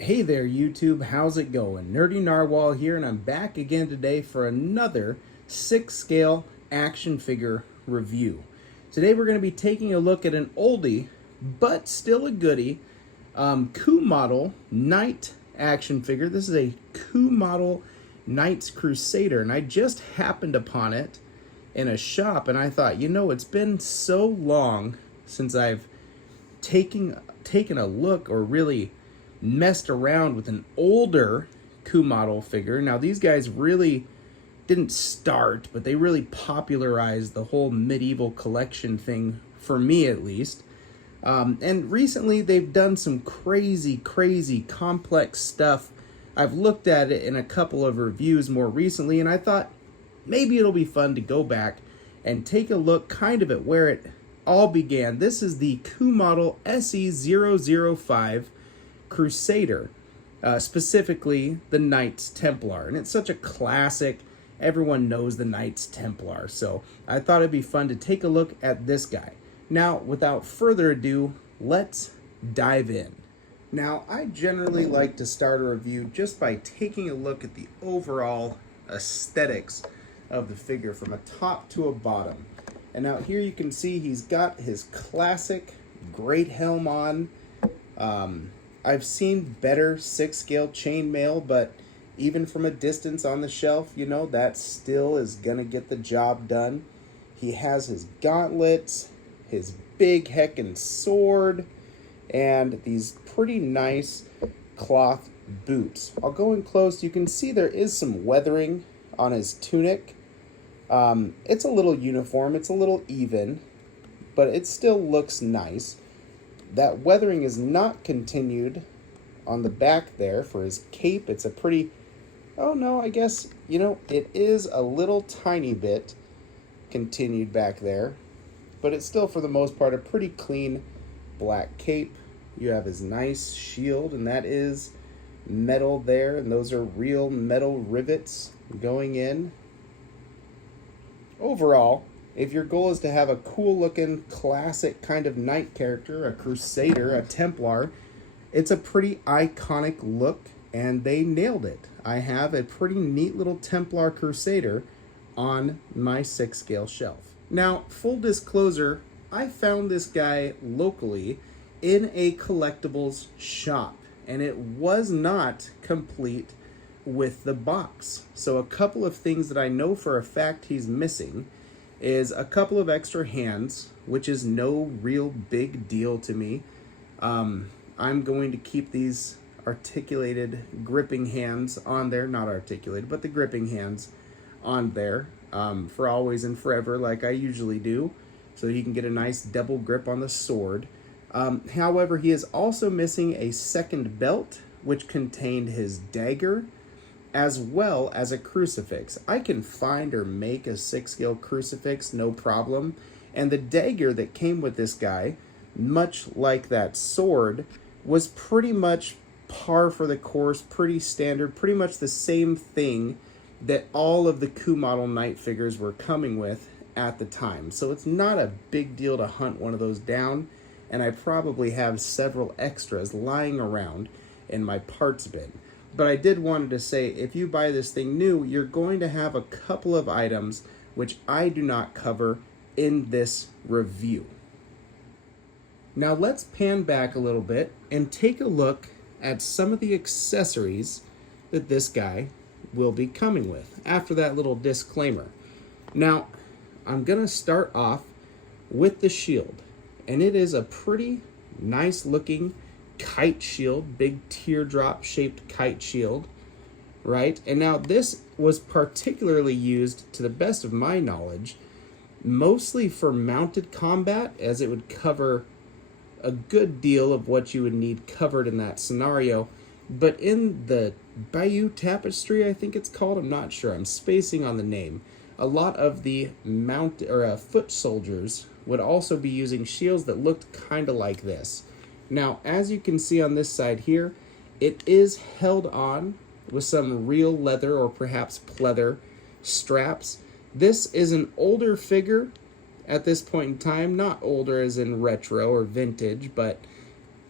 Hey there YouTube, how's it going? Nerdy Narwhal here, and I'm back again today for another 6-scale action figure review. Today we're going to be taking a look at an oldie, but still a goodie, CooModel Knight action figure. This is a CooModel Knights Crusader, and I just happened upon it in a shop, and I thought, it's been so long since I've taken a look or really messed around with an older CooModel figure. Now, these guys really didn't start, but they really popularized the whole medieval collection thing, for me at least. And recently, they've done some crazy complex stuff. I've looked at it in a couple of reviews more recently, and I thought maybe it'll be fun to go back and take a look kind of at where it all began. This is the CooModel SE005 Crusader, specifically the Knights Templar, and it's such a classic. Everyone knows the Knights Templar, so I thought it'd be fun to take a look at this guy. Now, without further ado, let's dive in. Now, I generally like to start a review just by taking a look at the overall aesthetics of the figure from a top to a bottom. And now here you can see he's got his classic great helm on. I've seen better 6-scale chainmail, but even from a distance on the shelf, that still is going to get the job done. He has his gauntlets, his big heckin' sword, and these pretty nice cloth boots. I'll go in close. You can see there is some weathering on his tunic. It's a little uniform, it's a little even, but it still looks nice. That weathering is not continued on the back there for his cape. It's a pretty, oh no, I guess, it is a little tiny bit continued back there, but it's still, for the most part, a pretty clean black cape. You have his nice shield, and that is metal there, and those are real metal rivets going in. Overall, if your goal is to have a cool-looking, classic kind of knight character, a crusader, a Templar, it's a pretty iconic look, and they nailed it. I have a pretty neat little Templar crusader on my 6-scale shelf. Now, full disclosure, I found this guy locally in a collectibles shop, and it was not complete with the box. So a couple of things that I know for a fact he's missing is a couple of extra hands, which is no real big deal to me. I'm going to keep these articulated gripping hands on there, not articulated, but the gripping hands on there for always and forever, like I usually do, so he can get a nice double grip on the sword. However, he is also missing a second belt, which contained his dagger, as well as a crucifix. I can find or make a 6-scale crucifix, no problem. And the dagger that came with this guy, much like that sword, was pretty much par for the course, pretty standard, pretty much the same thing that all of the CooModel Knight figures were coming with at the time. So it's not a big deal to hunt one of those down, and I probably have several extras lying around in my parts bin. But I did want to say, if you buy this thing new, you're going to have a couple of items which I do not cover in this review. Now let's pan back a little bit and take a look at some of the accessories that this guy will be coming with after that little disclaimer. Now, I'm going to start off with the shield, and it is a pretty nice looking kite shield, big teardrop shaped kite shield, right? And now this was particularly used, to the best of my knowledge, mostly for mounted combat, as it would cover a good deal of what you would need covered in that scenario. But in the Bayou Tapestry, I think it's called, I'm not sure, I'm spacing on the name, a lot of the foot soldiers would also be using shields that looked kind of like this. Now, as you can see on this side here, it is held on with some real leather or perhaps pleather straps. This is an older figure at this point in time, not older as in retro or vintage, but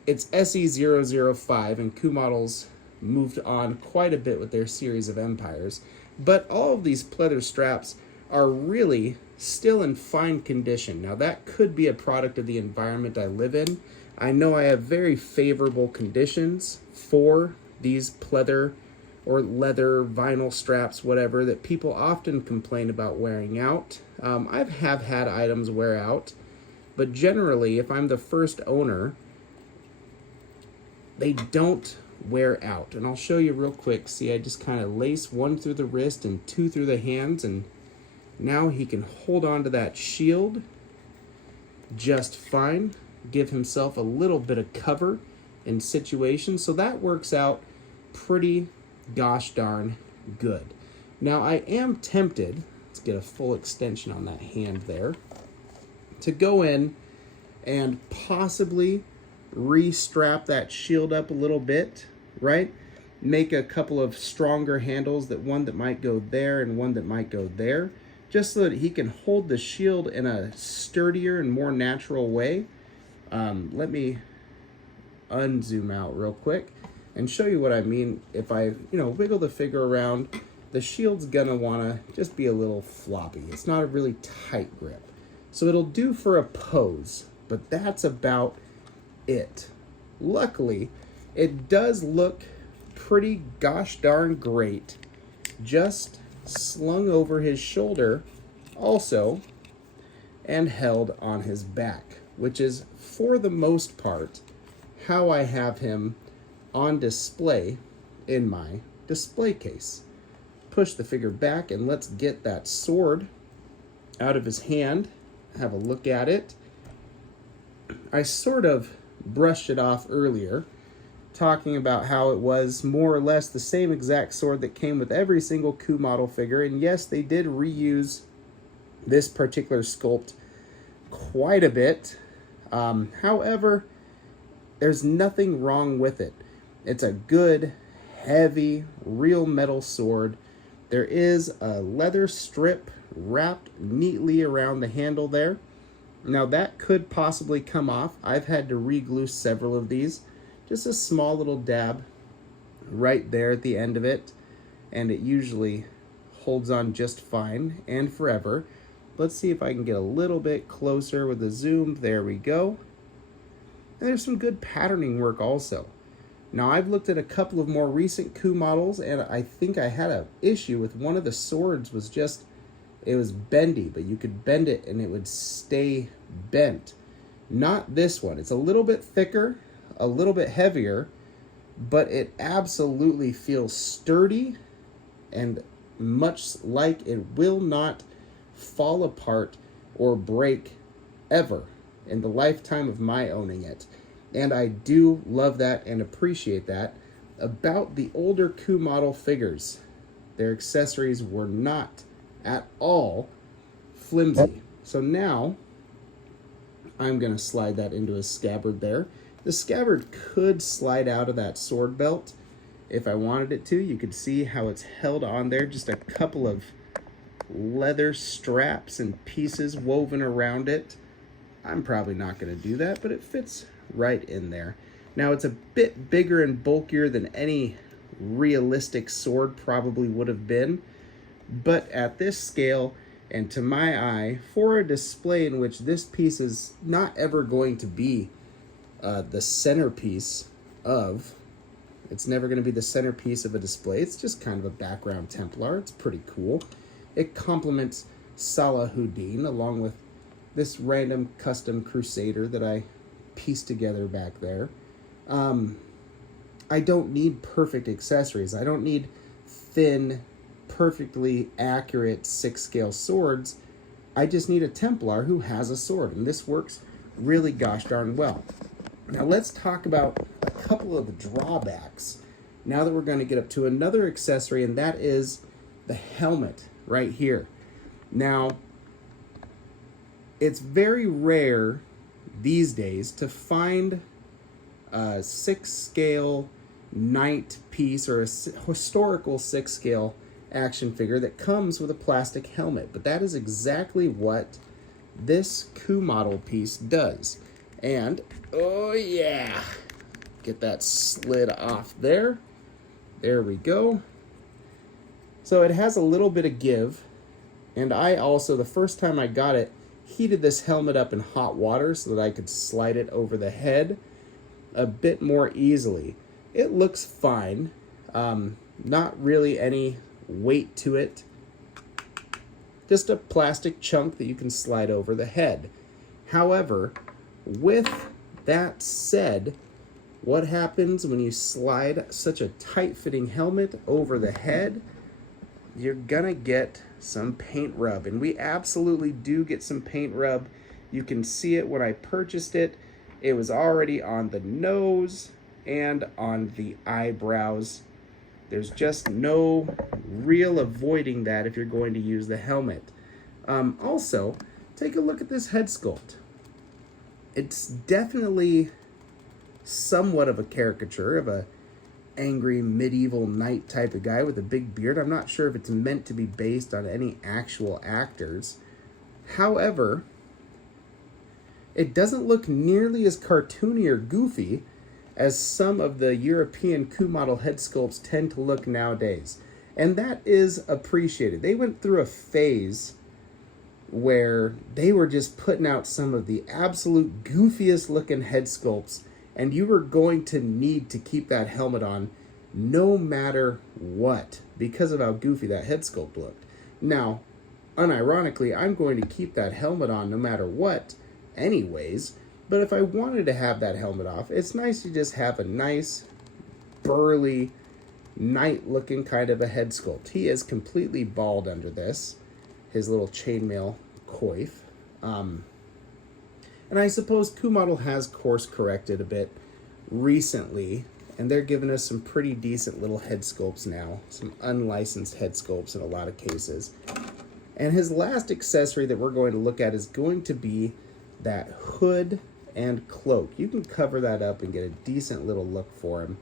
It's SE005, and CooModel's moved on quite a bit with their series of Empires. But all of these pleather straps are really still in fine condition. Now, that could be a product of the environment I live in. I know I have very favorable conditions for these pleather or leather, vinyl straps, whatever, that people often complain about wearing out. I have had items wear out, but generally, if I'm the first owner, they don't wear out. And I'll show you real quick. See, I just kind of lace one through the wrist and two through the hands, and now he can hold on to that shield just fine, give himself a little bit of cover in situations. So that works out pretty gosh darn good. Now, I am tempted, let's get a full extension on that hand there, to go in and possibly re-strap that shield up a little bit, right? Make a couple of stronger handles, that one that might go there and one that might go there, just so that he can hold the shield in a sturdier and more natural way. Let me unzoom out real quick and show you what I mean. If I, wiggle the figure around, the shield's gonna wanna just be a little floppy. It's not a really tight grip. So it'll do for a pose, but that's about it. Luckily, it does look pretty gosh darn great, just slung over his shoulder also, and held on his back, which is, for the most part, how I have him on display in my display case. Push the figure back, and let's get that sword out of his hand, have a look at it. I sort of brushed it off earlier, talking about how it was more or less the same exact sword that came with every single CooModel figure, and yes, they did reuse this particular sculpt quite a bit. However, there's nothing wrong with it. It's a good, heavy, real metal sword. There is a leather strip wrapped neatly around the handle there. Now, that could possibly come off. I've had to re-glue several of these. Just a small little dab right there at the end of it, and it usually holds on just fine and forever. Let's see if I can get a little bit closer with the zoom. There we go. And there's some good patterning work also. Now, I've looked at a couple of more recent CooModels, and I think I had an issue with one of the swords. Was just, it was bendy, but you could bend it and it would stay bent. Not this one. It's a little bit thicker, a little bit heavier, but it absolutely feels sturdy, and much like it will not fall apart or break ever in the lifetime of my owning it. And I do love that and appreciate that about the older CooModel figures. Their accessories were not at all flimsy. So now I'm going to slide that into a scabbard there. The scabbard could slide out of that sword belt if I wanted it to. You could see how it's held on there. Just a couple of leather straps and pieces woven around it. I'm probably not going to do that, but it fits right in there. Now, it's a bit bigger and bulkier than any realistic sword probably would have been, but at this scale, and to my eye, for a display in which this piece is not ever going to be the centerpiece of, it's never going to be the centerpiece of a display. It's just kind of a background Templar. It's pretty cool. It complements Salahuddin along with this random custom Crusader that I pieced together back there. I don't need perfect accessories. I don't need thin, perfectly accurate 6-scale swords. I just need a Templar who has a sword, and this works really gosh darn well. Now let's talk about a couple of the drawbacks now that we're going to get up to another accessory, and that is the helmet right here. Now, it's very rare these days to find a 6-scale knight piece or a historical 6-scale action figure that comes with a plastic helmet, but that is exactly what this CooModel piece does. And oh yeah, Get that slid off there. There we go. So it has a little bit of give. And I also, the first time I got it, heated this helmet up in hot water so that I could slide it over the head a bit more easily. It looks fine. Not really any weight to it. Just a plastic chunk that you can slide over the head. However, with that said, what happens when you slide such a tight-fitting helmet over the head? You're gonna get some paint rub, and we absolutely do get some paint rub. You can see it when I purchased it. It was already on the nose and on the eyebrows. There's just no real avoiding that if you're going to use the helmet. Also, take a look at this head sculpt. It's definitely somewhat of a caricature of a angry medieval knight type of guy with a big beard. I'm not sure if it's meant to be based on any actual actors. However, it doesn't look nearly as cartoony or goofy as some of the European CooModel head sculpts tend to look nowadays. And that is appreciated. They went through a phase where they were just putting out some of the absolute goofiest looking head sculpts, and you were going to need to keep that helmet on no matter what because of how goofy that head sculpt looked. Now, unironically, I'm going to keep that helmet on no matter what anyways, but if I wanted to have that helmet off, it's nice to just have a nice, burly, knight-looking kind of a head sculpt. He is completely bald under this, his little chainmail coif. And I suppose CooModel has course-corrected a bit recently, and they're giving us some pretty decent little head sculpts now, some unlicensed head sculpts in a lot of cases. And his last accessory that we're going to look at is going to be that hood and cloak. You can cover that up and get a decent little look for him,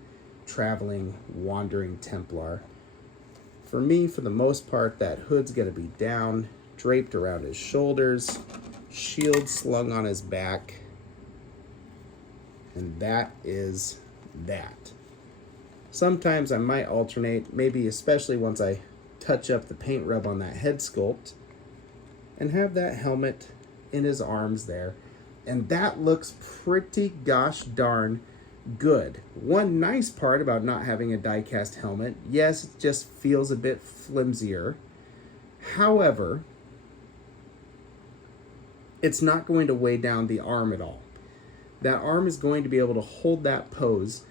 traveling, wandering Templar. For me, for the most part, that hood's going to be down, draped around his shoulders, shield slung on his back, and that is that. Sometimes I might alternate, maybe especially once I touch up the paint rub on that head sculpt, and have that helmet in his arms there. And that looks pretty gosh darn good. One nice part about not having a die-cast helmet, yes, it just feels a bit flimsier. However, it's not going to weigh down the arm at all. That arm is going to be able to hold that pose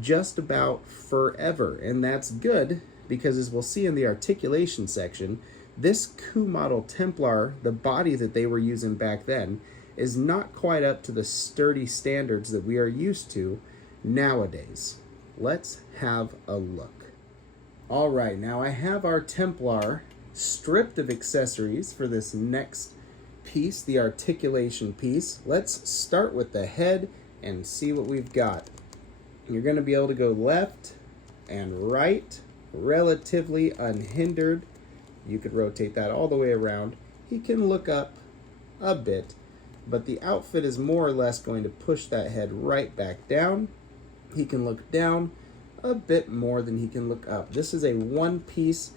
just about forever, and that's good because, as we'll see in the articulation section, this CooModel Templar, the body that they were using back then, is not quite up to the sturdy standards that we are used to nowadays. Let's have a look. All right, now I have our Templar stripped of accessories for this next piece, the articulation piece. Let's start with the head and see what we've got. You're going to be able to go left and right, relatively unhindered. You could rotate that all the way around. He can look up a bit, but the outfit is more or less going to push that head right back down. He can look down a bit more than he can look up. This is a one-piece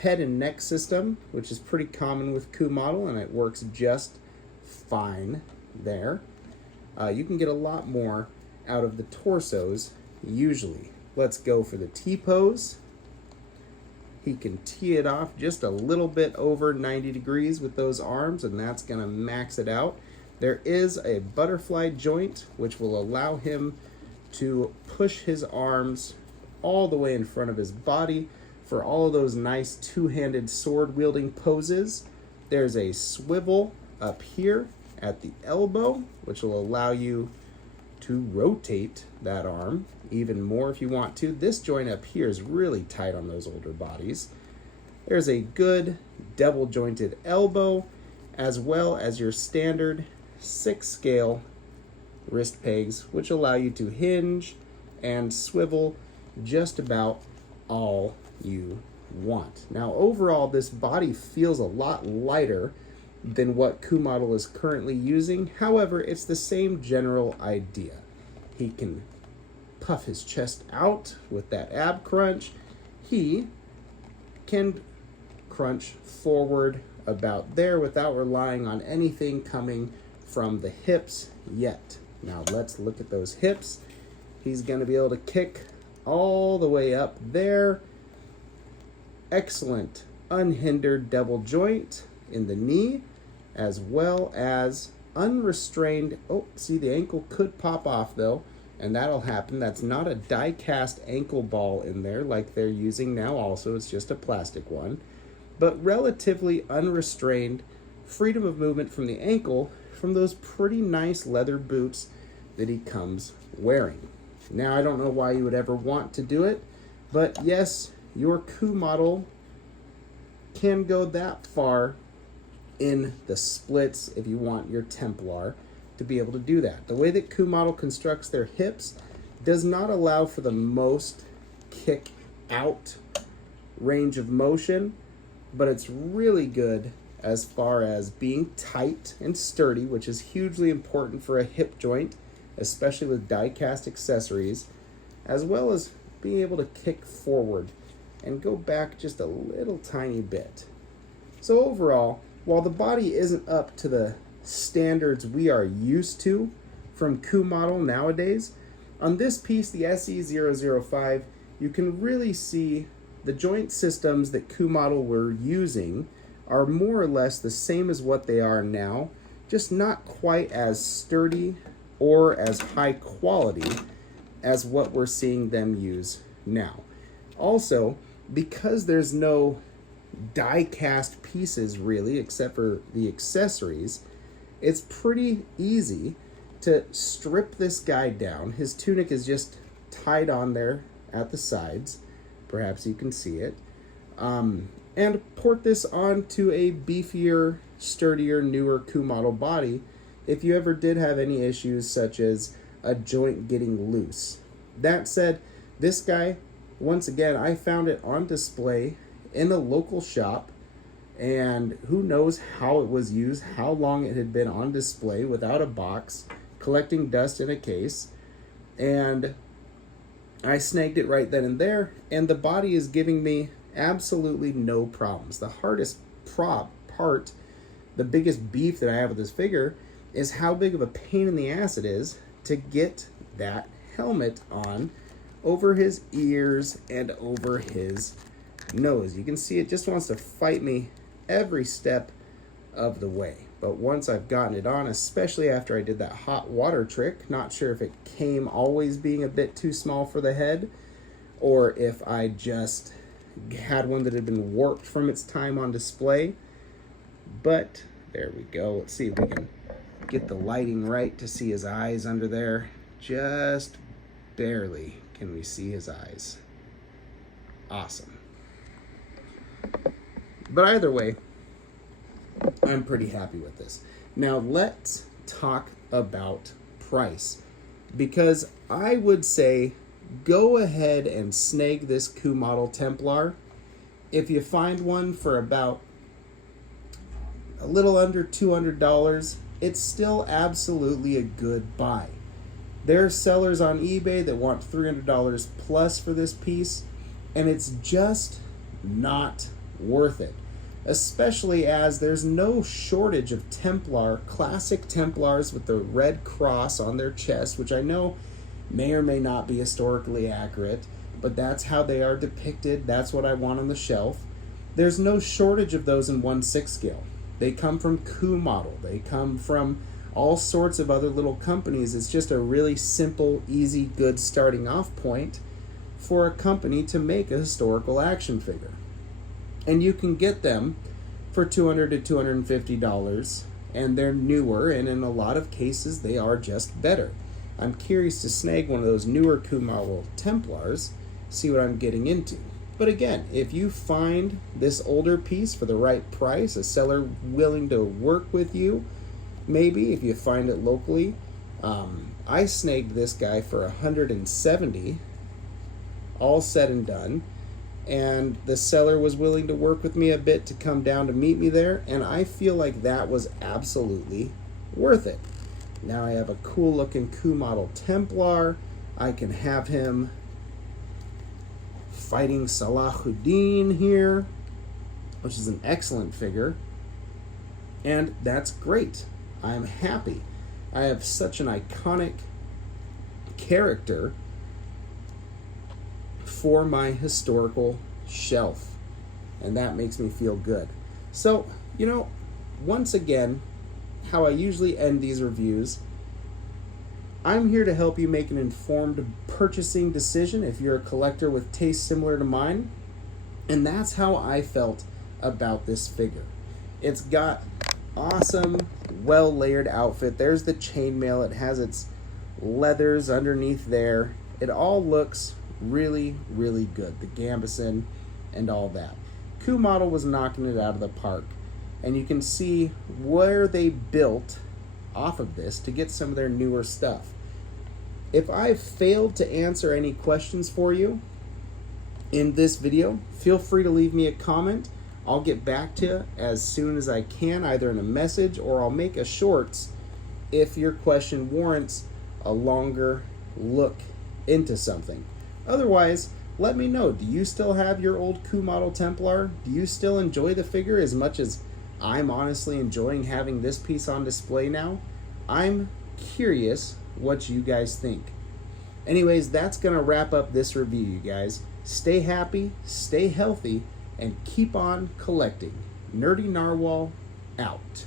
head and neck system, which is pretty common with CooModel, and it works just fine there. You can get a lot more out of the torsos usually. Let's go for the T-pose. He can tee it off just a little bit over 90 degrees with those arms, and that's going to max it out. There is a butterfly joint, which will allow him to push his arms all the way in front of his body for all of those nice two-handed sword-wielding poses. There's a swivel up here at the elbow, which will allow you to rotate that arm even more if you want to. This joint up here is really tight on those older bodies. There's a good double-jointed elbow, as well as your standard 6-scale wrist pegs, which allow you to hinge and swivel just about all you want. Now, overall, this body feels a lot lighter than what CooModel is currently using. However, it's the same general idea. He can puff his chest out with that ab crunch, he can crunch forward about there without relying on anything coming from the hips yet. Now let's look at those hips. He's going to be able to kick all the way up there. Excellent unhindered double joint in the knee, as well as unrestrained. Oh, see, the ankle could pop off though, and that'll happen. That's not a die-cast ankle ball in there like they're using now also. It's just a plastic one. But relatively unrestrained freedom of movement from the ankle from those pretty nice leather boots that he comes wearing. Now, I don't know why you would ever want to do it, but yes, your CooModel can go that far in the splits if you want your Templar to be able to do that. The way that CooModel constructs their hips does not allow for the most kick out range of motion, but it's really good as far as being tight and sturdy, which is hugely important for a hip joint, especially with die-cast accessories, as well as being able to kick forward and go back just a little tiny bit. So overall, while the body isn't up to the standards we are used to from CooModel nowadays, on this piece, the SE005, you can really see the joint systems that CooModel were using are more or less the same as what they are now, just not quite as sturdy or as high quality as what we're seeing them use now. Also, because there's no die-cast pieces really, except for the accessories, it's pretty easy to strip this guy down. His tunic is just tied on there at the sides. Perhaps you can see it. And port this onto a beefier, sturdier, newer CooModel body if you ever did have any issues such as a joint getting loose. That said, this guy, once again, I found it on display in a local shop, and who knows how it was used, how long it had been on display without a box, collecting dust in a case, and I snagged it right then and there, and the body is giving me absolutely no problems. The hardest part, the biggest beef that I have with this figure, is how big of a pain in the ass it is to get that helmet on over his ears and over his nose. You can see it just wants to fight me every step of the way. But once I've gotten it on, especially after I did that hot water trick, not sure if it came always being a bit too small for the head, or if I just had one that had been warped from its time on display. But there we go. Let's see if we can get the lighting right to see his eyes under there. Just barely can we see his eyes. Awesome. But either way, I'm pretty happy with this. Now let's talk about price, because I would say go ahead and snag this CooModel Templar. If you find one for about a little under $200, it's still absolutely a good buy. There are sellers on eBay that want $300 plus for this piece, and it's just not worth it. Especially as there's no shortage of Templar, classic Templars with the red cross on their chest, which I know may or may not be historically accurate, but that's how they are depicted. That's what I want on the shelf. There's no shortage of those in 1/6 scale. They come from CooModel. They come from all sorts of other little companies. It's just a really simple, easy, good starting off point for a company to make a historical action figure. And you can get them for $200 to $250, and they're newer, and in a lot of cases they are just better. I'm curious to snag one of those newer CooModel Templars, see what I'm getting into. But again, if you find this older piece for the right price, a seller willing to work with you, maybe if you find it locally, I snagged this guy for $170, all said and done. And the seller was willing to work with me a bit to come down to meet me there, and I feel like that was absolutely worth it. Now I have a cool looking CooModel Templar. I can have him fighting Salahuddin here, which is an excellent figure. And that's great. I'm happy. I have such an iconic character for my historical shelf. And that makes me feel good. So, you know, once again, how I usually end these reviews, I'm here to help you make an informed purchasing decision if you're a collector with tastes similar to mine. And that's how I felt about this figure. It's got awesome, well-layered outfit. There's the chainmail. It has its leathers underneath there. It all looks really, really good. The gambeson and all that. CooModel was knocking it out of the park. And you can see where they built off of this to get some of their newer stuff. If I've failed to answer any questions for you in this video, feel free to leave me a comment. I'll get back to you as soon as I can, either in a message or I'll make a shorts if your question warrants a longer look into something. Otherwise, let me know. Do you still have your old CooModel Templar? Do you still enjoy the figure as much as I'm honestly enjoying having this piece on display now? I'm curious what you guys think. Anyways, that's going to wrap up this review, you guys. Stay happy, stay healthy, and keep on collecting. Nerdy Narwhal out.